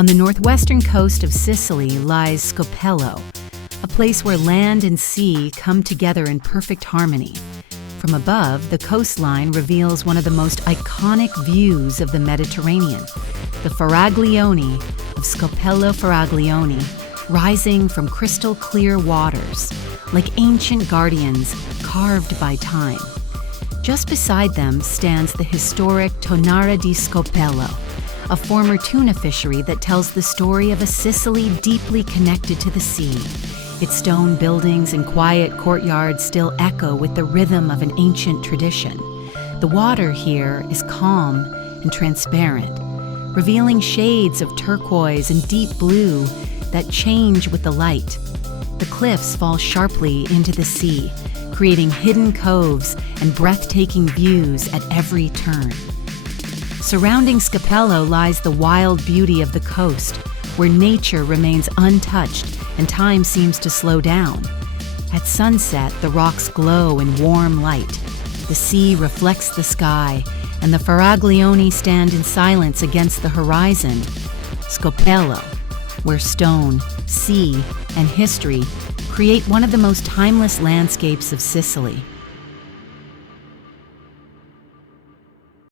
On the northwestern coast of Sicily lies Scopello, a place where land and sea come together in perfect harmony. From above, the coastline reveals one of the most iconic views of the Mediterranean, the Faraglioni of Scopello Faraglioni, rising from crystal-clear waters, like ancient guardians carved by time. Just beside them stands the historic Tonnara di Scopello, a former tuna fishery that tells the story of a Sicily deeply connected to the sea. Its stone buildings and quiet courtyards still echo with the rhythm of an ancient tradition. The water here is calm and transparent, revealing shades of turquoise and deep blue that change with the light. The cliffs fall sharply into the sea, creating hidden coves and breathtaking views at every turn. Surrounding Scopello lies the wild beauty of the coast, where nature remains untouched and time seems to slow down. At sunset, the rocks glow in warm light. The sea reflects the sky, and the Faraglioni stand in silence against the horizon. Scopello, where stone, sea, and history create one of the most timeless landscapes of Sicily.